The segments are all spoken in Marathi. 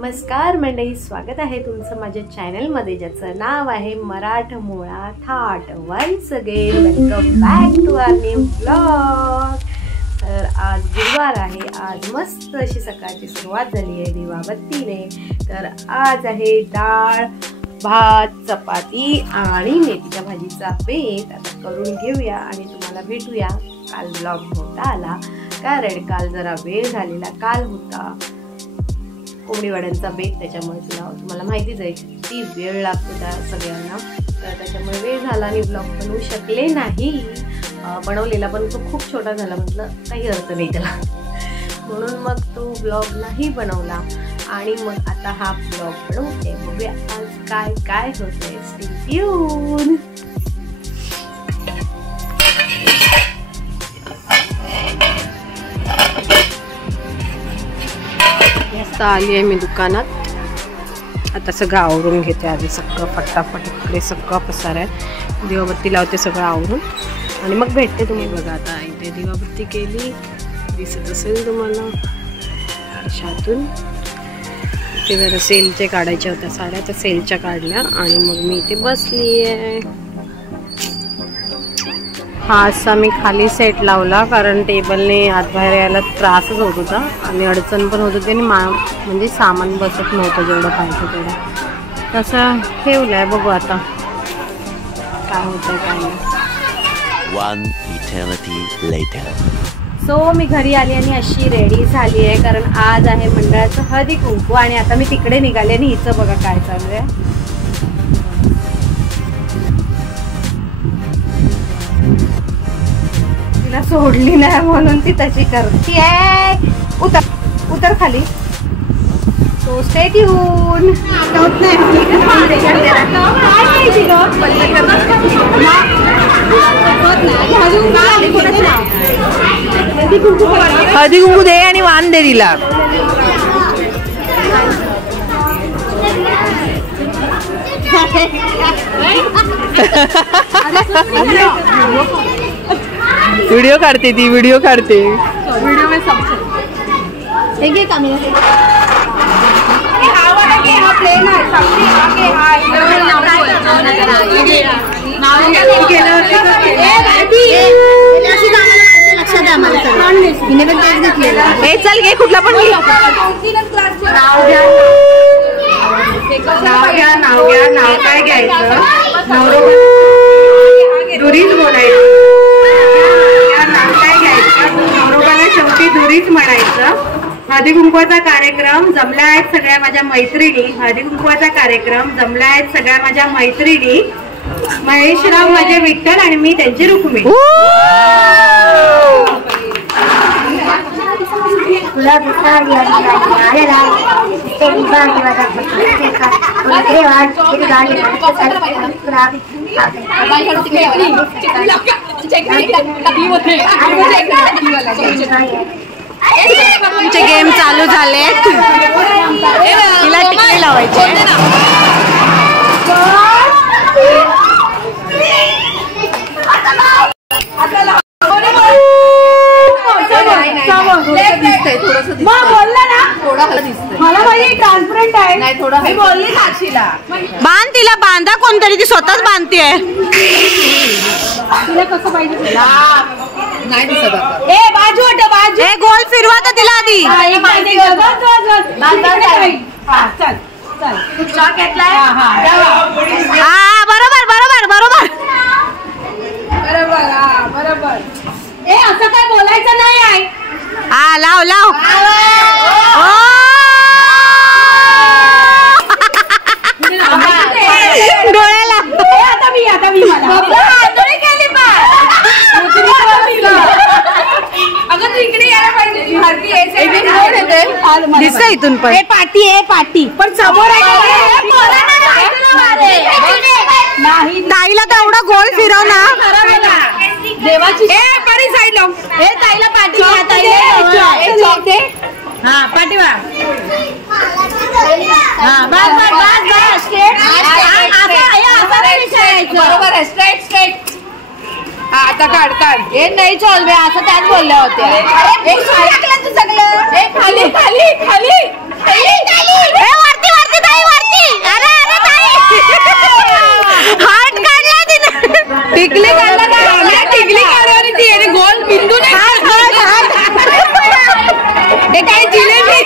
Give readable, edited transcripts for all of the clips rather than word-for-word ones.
नमस्कार मंडळी, स्वागत आहे तुमचं माझ्या चॅनलमध्ये ज्याचं नाव आहे Marathmola Thaat. Once again welcome back to our new vlog. तर आज गुरुवार आहे. आज मस्त अशी सकाळची सुरुवात झाली आहे दिवाबत्तीने. तर आज आहे डाळ भात चपाती आणि मेथीच्या भाजीचा बेत. आता करून घेऊया आणि तुम्हाला भेटूया. काल ब्लॉग नव्हता आला कारण काल जरा वेळ झालेला. काल होता कोंबडीवाड्यांचा बेत, त्याच्यामुळे तुम्हाला माहितीच आहे किती वेळ लागतो त्या सगळ्यांना. तर त्याच्यामुळे वेळ झाला आणि ब्लॉग बनवू शकले नाही. बनवलेला पण तो खूप छोटा झाला, म्हटलं काही अर्थ नाही त्याला, म्हणून मग तो ब्लॉग नाही बनवला. आणि मग आता हा ब्लॉग बनवते. बघूया आज काय काय होतंय. Stay tune. आली आहे मी दुकानात. आता सगळं आवरून घेते आधी. सगळं फटाफट इकडे सगळं पसार आहे. दिवाबत्ती लावते सगळं आवरून आणि मग भेटते तुम्ही. बघा आता इथे दिवाबत्ती केली, दिसत असेल तुम्हाला आरशातून. इथे जरा सेलचे काढायच्या होत्या साड्या, त्या सेलच्या काढल्या आणि मग मी इथे बसली आहे. हा असा मी खाली सेट लावला कारण टेबलने आत बाहेर यायला त्रासच होत होता आणि अडचण पण होत होती आणि म्हणजे सामान बसत नव्हतं जेवढं पाहिजे तेवढं. तसं ठेवलंय. बघू आता काय होतंय काय नाही. One eternity later. सो मी घरी आली आणि अशी रेडी झाली आहे कारण आज आहे मंडळाचं हळदी कुंकू. आणि आता मी तिकडे निघाले आणि हिचं बघा काय चालू आहे. तिला सोडली नाही म्हणून ती तशी करते. उतर उतर खाली. So stay tune. होत नाही हळदी कुंकू दे आणि वाण दे तिला. व्हिडिओ काढते ती, व्हिडिओ काढते. व्हिडिओ में सबसे एक एक आम्ही चल घे कुठला पण नाव काय घ्यायचं. दुरीच बोलायचं. नाव काय घ्यायचं. नवरोबाला शेवटी दुरीच म्हणायचं. हळदी कुंकवाचा कार्यक्रम जमला आहेत सगळ्या माझ्या मैत्रिणी. हळदी कुंकवाचा कार्यक्रम जमला आहेत सगळ्या माझ्या मैत्रिणी. महेशराव माझे विठ्ठल आणि मी त्यांची रुक्मिणी. तुमचे गेम चालू झालेत. तिला टिकली लावायचे. बांध तिला. बांधा कोणतरी, ती स्वतःच बांधते. तिला कसं पाहिजे नाही दिसत. बाजू बाजू गोल फिरवा तर तिला आधी. हा बरोबर बरोबर बरोबर बरोबर. असं काय बोलायचं नाही आहे. हा लाव लाव. डोळ्याला आता मी दिसत इथून पण. पाठी आहे पाठी पण समोर ताईला तर एवढा गोल फिरव ना देवाची. साईड लाव. ताईला पाठी. हा पाठीवा. हा बस बस बस बस. बरोबर आहे. Straight straight. आता काढ काढ. हे नाही चल बे, असं त्याच बोलल्या होत्या. खाली खाली खाली टिकली काढला टिकली काढवानी ती आणि गोल बिंदू ते काय जिलेबी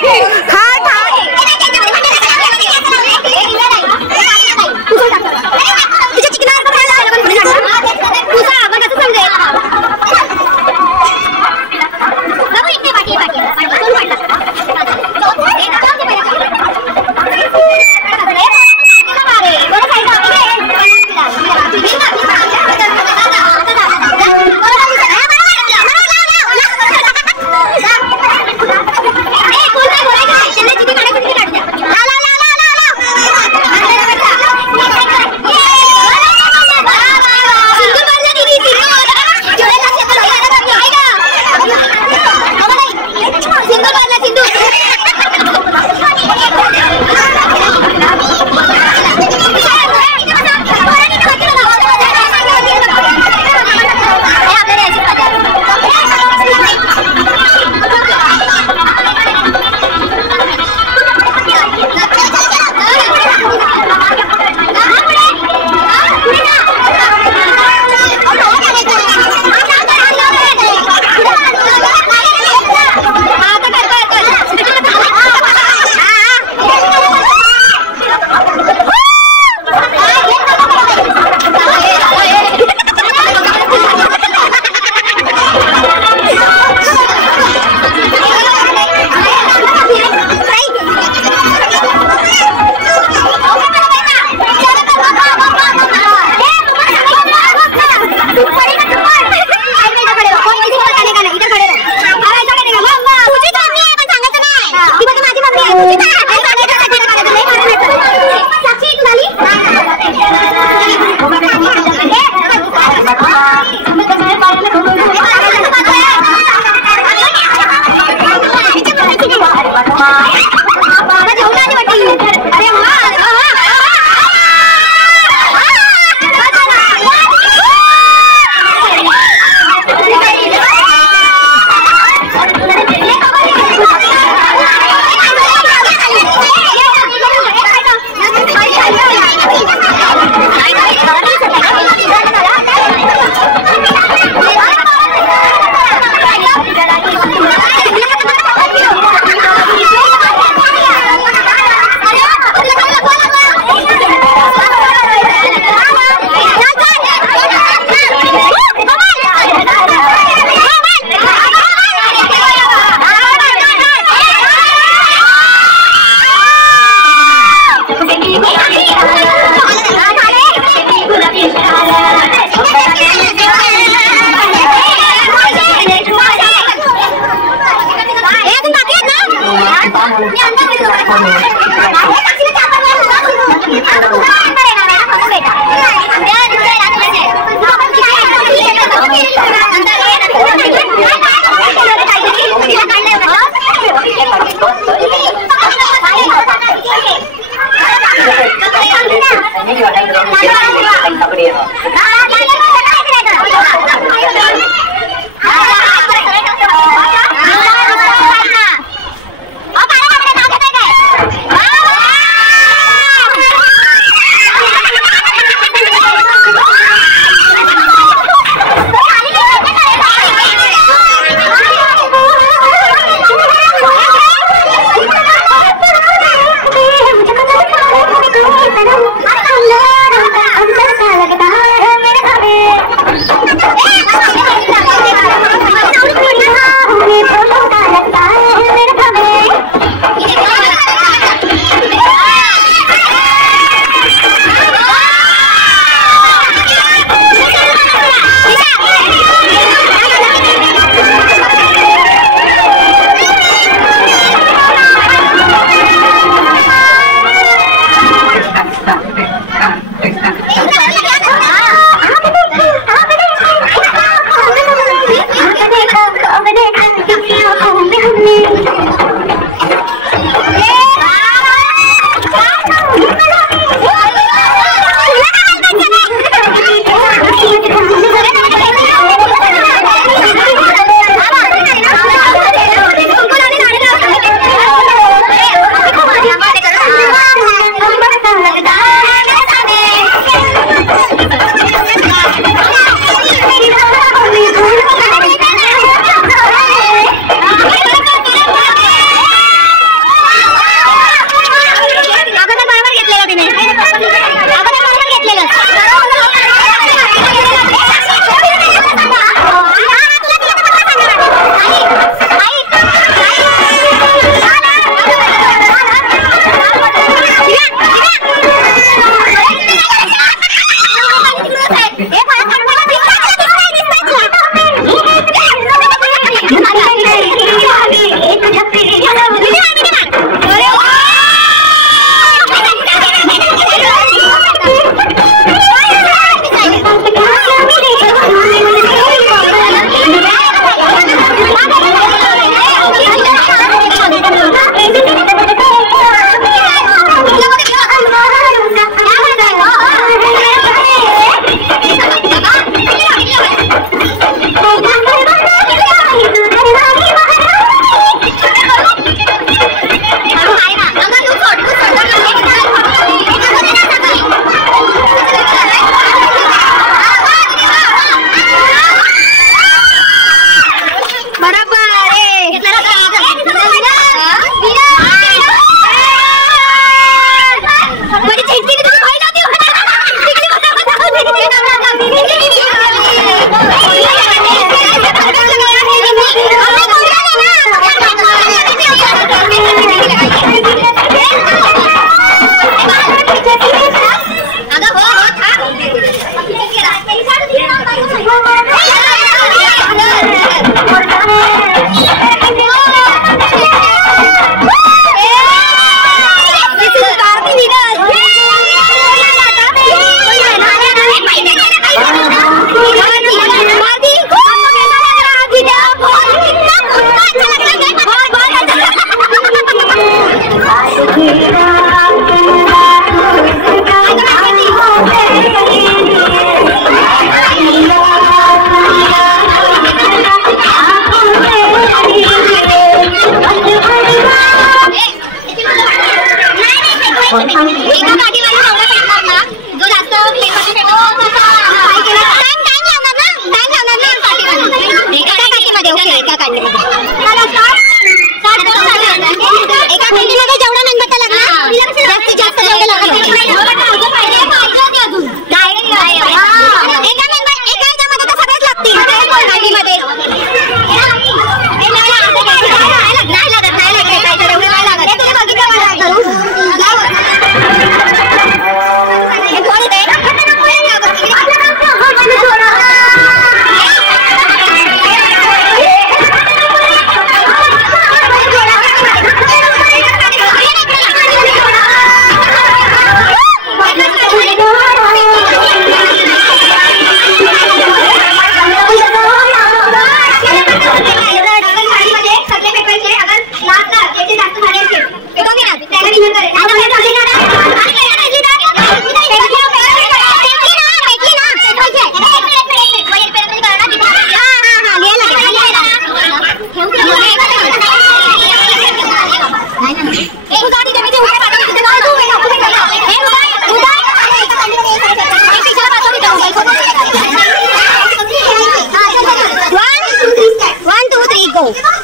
हो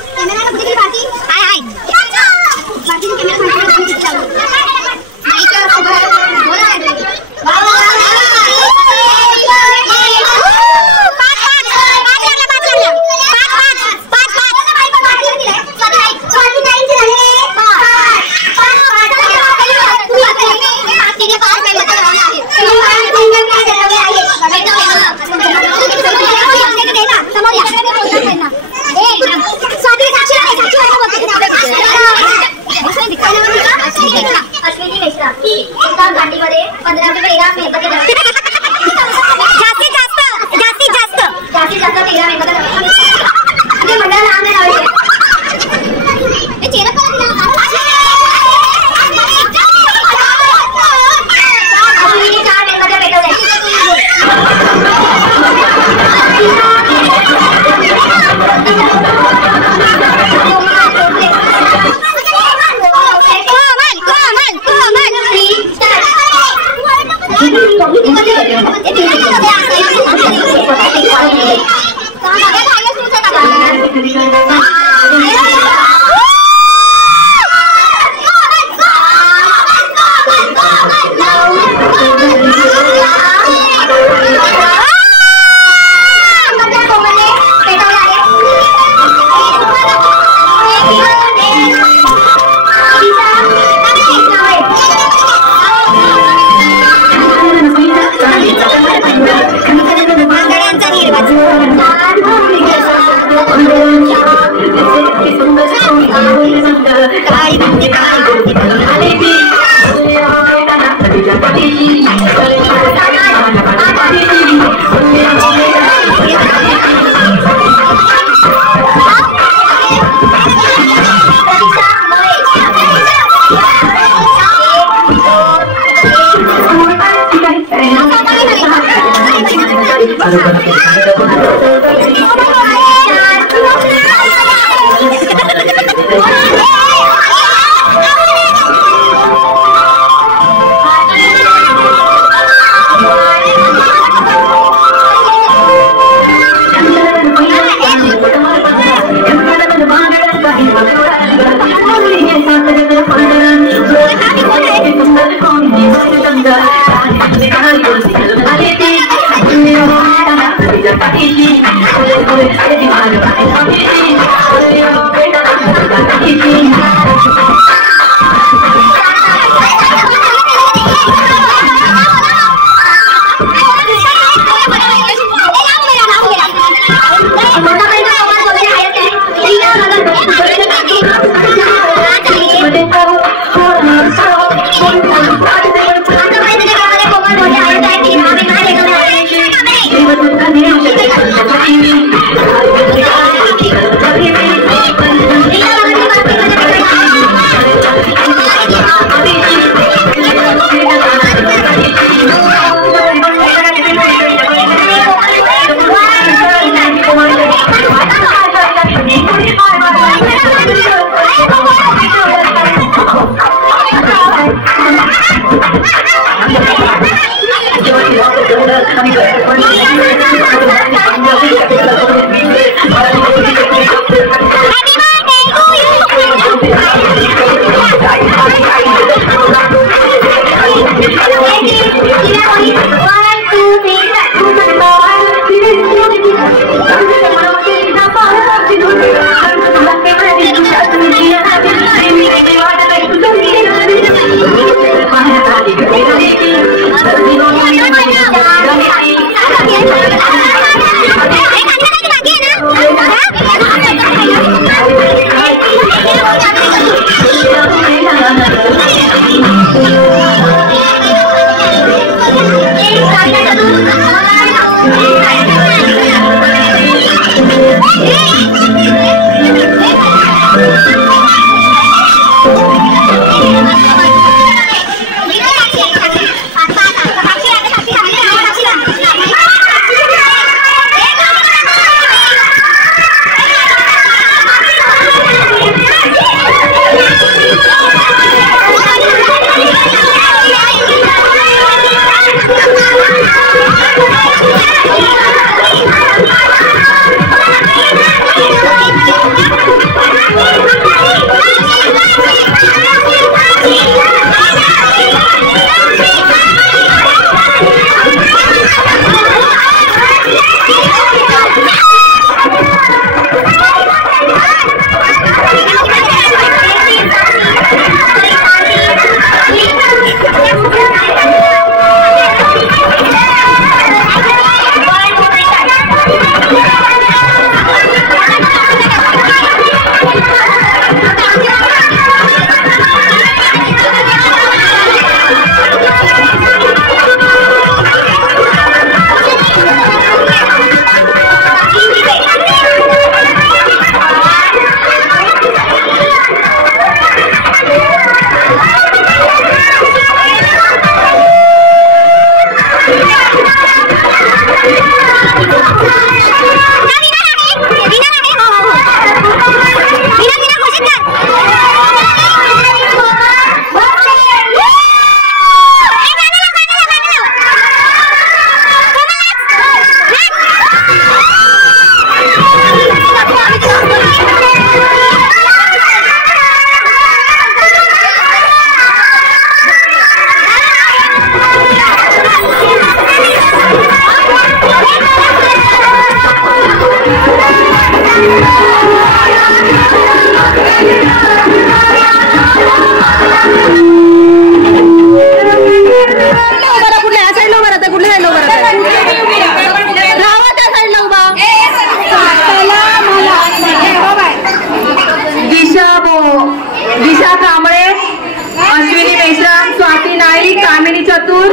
चतुर,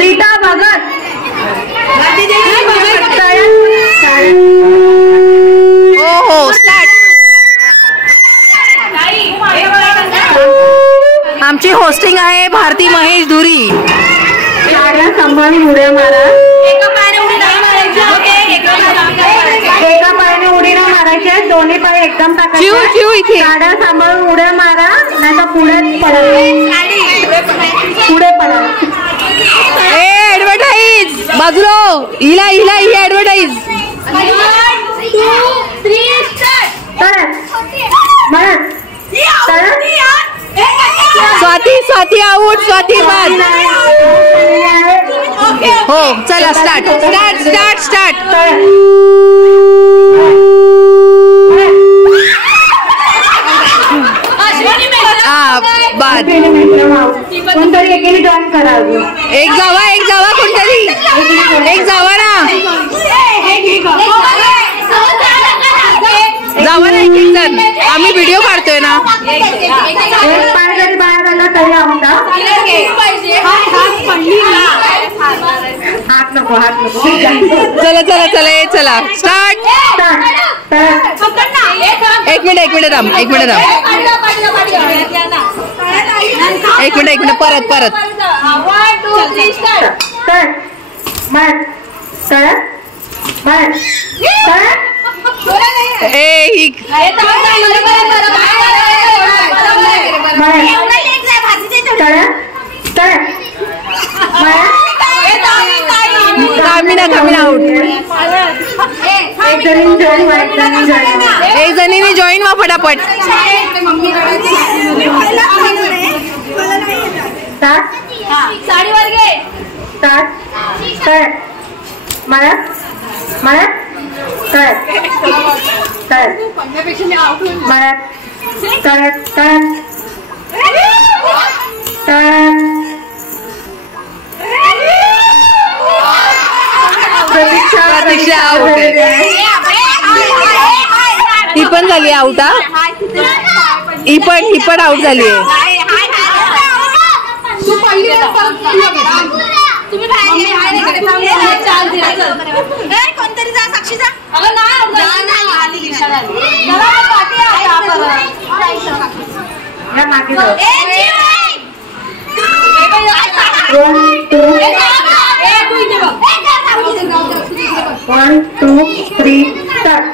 रीता भगत, हो स्टार्ट. आमची होस्टिंग आहे भारती महेश धुरी. साड्या सांभाळून उड्या मारा. एका पायाने उडी न मारायच्या, दोन्ही पाय एकदम टाकायचे. साड्या सांभाळून उड्या मारा, नाही तर पुढे पडा. ए ऍडव्हर्टाईज बाजूला, हिला हिला ही ऍडव्हर्टाईज. स्वाती स्वाती आउट, स्वाती बाद. हो चला स्टार्ट स्टार्ट स्टार्ट स्टार्ट. बाद. कोणतरी एकीने जॉईन करा. एक जावा कोणतरी एक जावा ना, जावा ना एक जण. आम्ही व्हिडिओ काढतोय ना. एक पाय जरी बाहेर आला तरी आवडा. हात नको, हात नको. चला चला चला चला स्टार्ट. एक मिनिट थांब, एक मिनिट परत परत. आउट. एक जणीने जॉईन व्हा फटाफट. साडीवर घे. प्रतीक्षा आउट. ही पण झाली आउट. ही पण आउट झाली आहे. कोणतरी जा, साक्षी जा. One, two, three, start.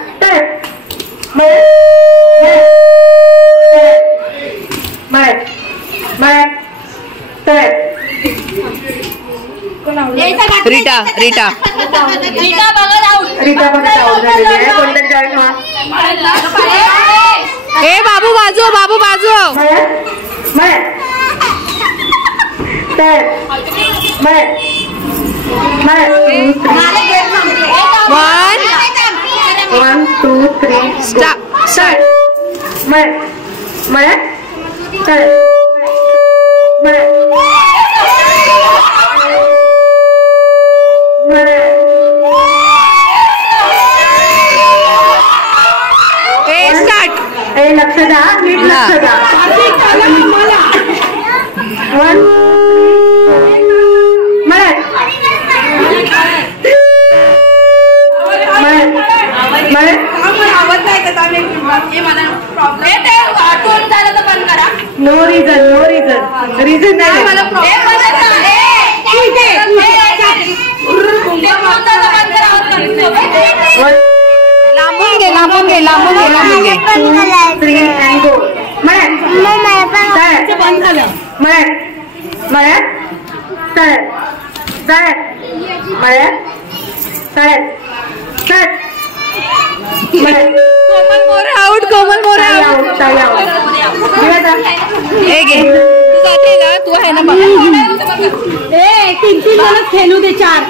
Rita Rita कोणतरी जॉईन व्हा. ए बाबू बाजू, बाबू बाजू. One, two, three, start. लक्ष द्या, नीट लक्ष द्या. No reason, no reason. Reason नाही. लांबून घे, लांबून घे, लांबून घे, लांबून घे. 2, 3 and go. Komal More out, Komal More out. हे घे, तू आहे ना बघ. खेळू दे. 4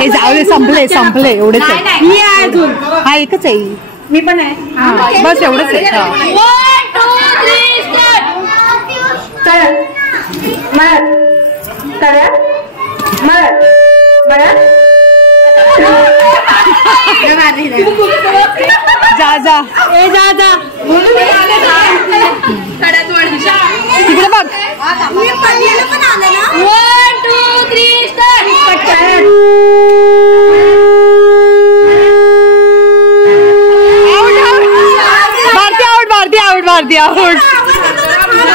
हे जाऊ दे, संपले संपले एवढेच आहे. मी आहे अजून. हा एकच आहे. मी पण आहे. बस एवढंच आहे. जा जा, ए जा जा. तिकडे बघ. 1, 2, 3 आउट भारती आउट.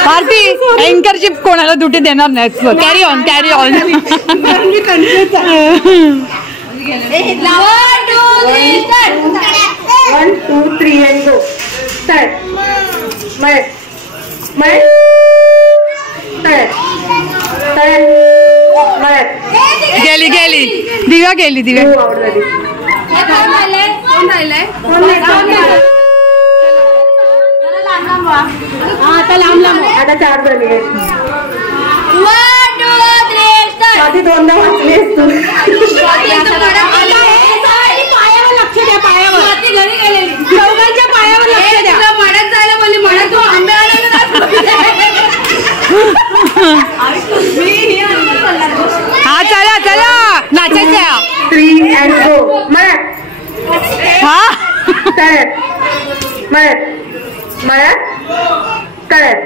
भारती एंकरशिप कोणाला दुटी देणार नाही. Carry on carry on. 1 2 3 and go. Start. मळत गेली गेली. दिव्या गेली. दिव्या आता लांब आता 4 झाली. आधी दोनदा वाचलीस तू. पायावर लक्ष द्या. पायावर चौघांच्या पायावर लक्ष द्या. मळ्यात जायला बोलली. मळ्यात तू आंबे आणायला. हा चला चला नाचायचं. 3 and go. मळ्यात हा तळ्यात मळ्यात मळ्यात तळ्यात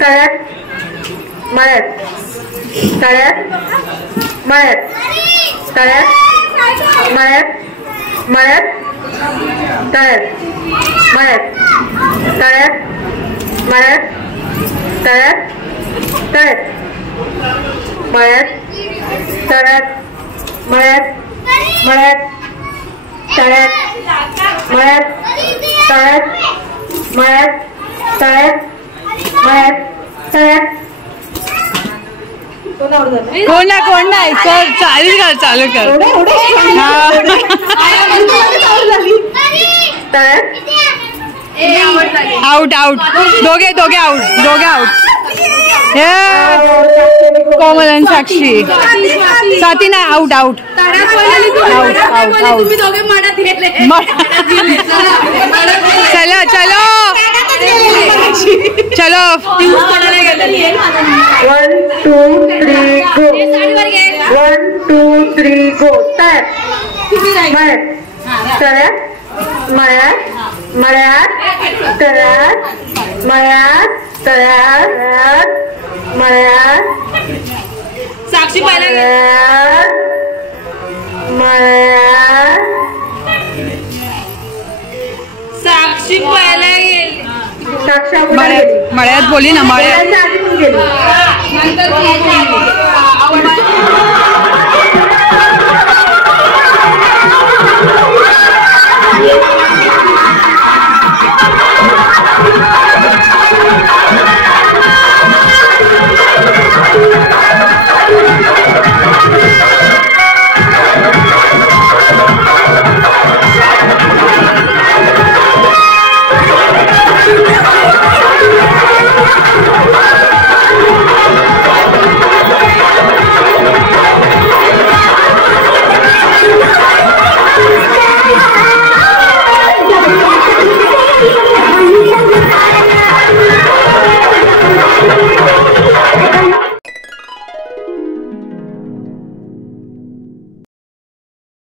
तळ्यात मळ्यात तळ्यात मळ्यात तळ्यात मळ्यात मळ्यात तळ्यात मळ्यात तळ्यात मळ्यात तळ्यात तळ्यात मळ्यात तळ्यात मळ्यात मळ्यात तळ्यात मळ्यात तळ्यात मळ्यात तळ्यात मळ्यात तळ्यात. कोण नाही कर. चालू कर. Out out. दोघे आउट. कोमल आणि साक्षी. साथी नाही. Out out. चलो चलो चलो. 1 2 3 go. 1 2 3 go. मळ्यात तळ्यात मळ्यात मळ्यात तळ्यात मळ्यात तळ्यात मळ्यात. साक्षी मळ्यात मळ्यात. साक्षी पहिला गेली. साक्षी मळ्यात बोली ना. मळ्यात आधी पण गेली.